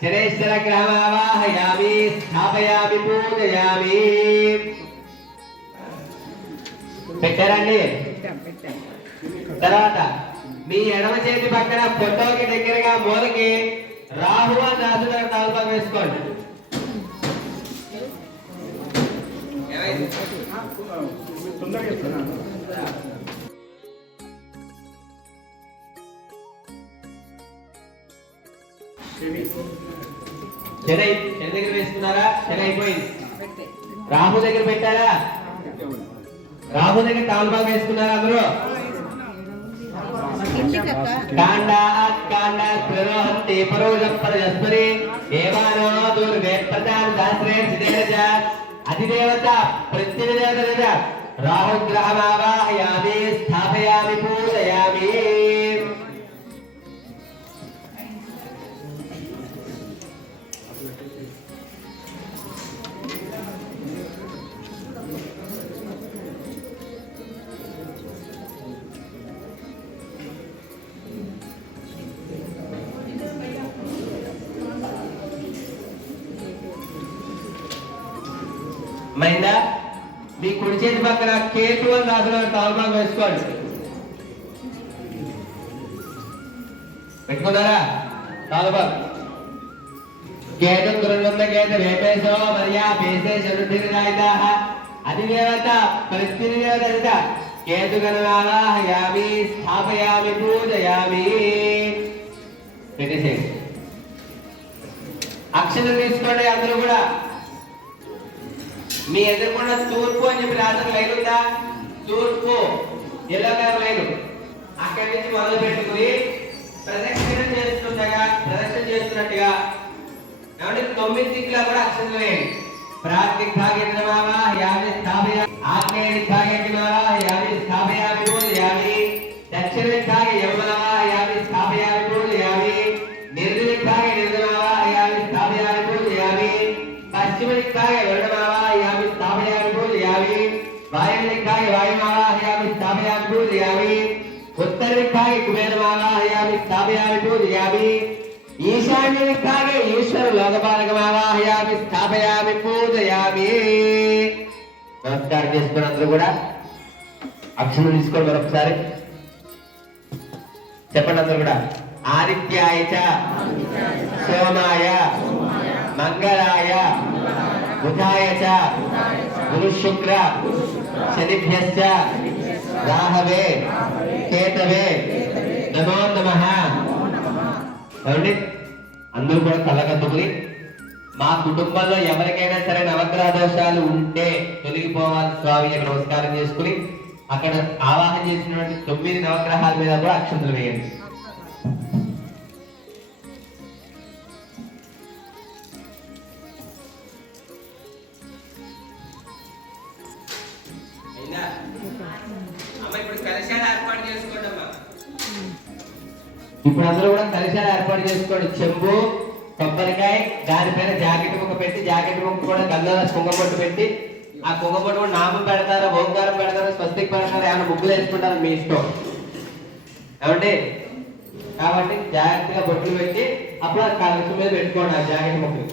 శనైశ్చరగ్రహమావాహయామి స్థాపయామి పూజయామి. పెట్టారండి. తర్వాత మీ ఎడమ చేతి పక్కన ఫోటోకి దగ్గరగా మూలకి రాహు అని రాసుకున్న తాల్పాకు వేసుకోండి. శని దగ్గర వేసుకున్నారా? శని అయిపోయింది. రాహు దగ్గర పెట్టారా? రాహు దగ్గర తాల్పాకు వేసుకున్నారా అందరూ? అధిదేవత ప్రత్యధిదేవత రాహుగ్రహమావాహయామి స్థాపయామి పూజయామి. మైందా? మీ కుడి చేతి పక్కన కేతు అని రాసిన తాల్పాకు వేసుకోండి. పెట్టుకున్నారా? తాల్పాకు కేతు దురంద కేతు రేపేశో మరియా పేసే శరుద్ధిరాయితాః అధిదేవత ప్రత్యధిదేవత కేతు గణనావాహయామి స్థాపయామి పూజయామి. పెట్టేసేయండి. అక్షరం తీసుకోండి అందరూ కూడా. మీ ఎదురుకుండా తూర్పు అని చెప్పి రాసిన లైన్ ఉందా? తూర్పు ఎల్లో కలర్ లైన్. అక్కడి నుంచి మొదలు పెట్టుకుని ప్రదక్షిణ చేస్తున్నట్టుగా ఏమంటే 9 దిక్కులా కూడా అక్షరాలు వేయండి. ప్రాగ్దిగ్భాగేంద్రమావాహయామి స్థాపయామి ఆగ్నేయదిగ్భాగేంద్రమావాహయామి స్థాపయామి పూజయామి. దక్షిణదిగ్భాగే యమమావాహయామి స్థాపయామి పూజయామి. నిర్దిగ్భాగే నిర్దమావాహయామి స్థాపయామి పూజయామి. పశ్చిమదిగ్భాగే వరుణమావాహయామి స్థాపయామి పూజయామి. వాయుదిగ్భాగే వాయుమావాహయామి స్థాపయామి పూజయామి. ఉత్తరదిగ్భాగే కుబేరమావాహయామి స్థాపయామి పూజయామి. ఈశాన్యదిగ్భాగే ఈశ్వర లోకపాలకమావాహయామి స్థాపయామి పూజయామి. నమస్కారం చేసుకున్న అందరూ కూడా అక్షరం తీసుకోండి. మరొకసారి చెప్పండి అందరూ కూడా. ఆదిత్యాయ చ సోమాయ మంగళాయ బుధాయ చ గురు శుక్ర శనిభ్యశ్చ రాహవే కేతవే నమో నమః. అందరూ కూడా కళ్ళకద్దుకుని మా కుటుంబంలో ఎవరికైనా సరే నవగ్రహ దోషాలు ఉంటే తొలగిపోవాలి స్వామి అని నమస్కారం చేసుకుని అక్కడ ఆవాహన చేసినటువంటి 9 నవగ్రహాల మీద కూడా అక్షంతలు వేయండి. ఇప్పుడు అందరూ కూడా కలశాలు ఏర్పాటు చేసుకోండి. చెంబు, కొబ్బరికాయ, దానిపైన జాకెట్ ముక్క పెట్టి, జాకెట్ ముక్క కూడా గంధంలో కుంగబొట్టు పెట్టి, ఆ కుంగబొట్టు కూడా నామం పెడతారా, ఓంకారం పెడతారా, స్వస్తికి పెడతారా, ఏమైనా ముగ్గులు వేసుకుంటారా మీ ఇష్టం. ఏమండి? కాబట్టి జాగ్రత్తగా బొట్టులు పెట్టి అప్పుడు ఆ కలశం మీద పెట్టుకోండి ఆ జాకెట్ ముక్కలు.